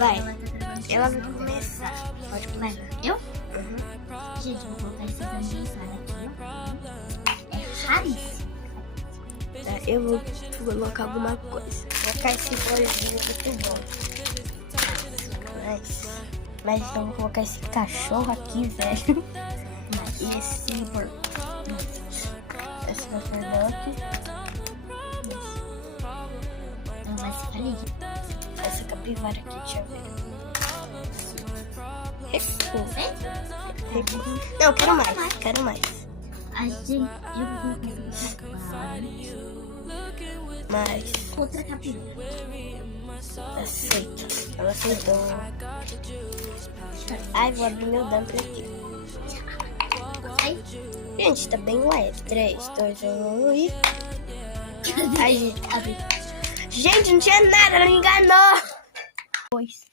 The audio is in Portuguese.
Vai. Ela Ela vai começar. Pode vai. começar. Eu? Uhum. Gente, eu vou colocar esse aniversário aqui, ó. É raríssimo. Tá, eu vou colocar alguma coisa. Vou colocar esse bolzinho muito bom. Mas eu vou colocar esse cachorro aqui, velho. E esse porco. Esse sacerdote. Não, mas ali. Essa capivara aqui, deixa eu ver. Não, eu quero mais, quero mais. A gente, eu vou colocar Mais. outra capivara. Aceita. Ela aceitou. Ai, vou abrir meu dump aqui. Aí, Gente, tá bem leve. 3, 2, 1 e... Ai, gente. Gente, não tinha nada, ela me enganou. Pois.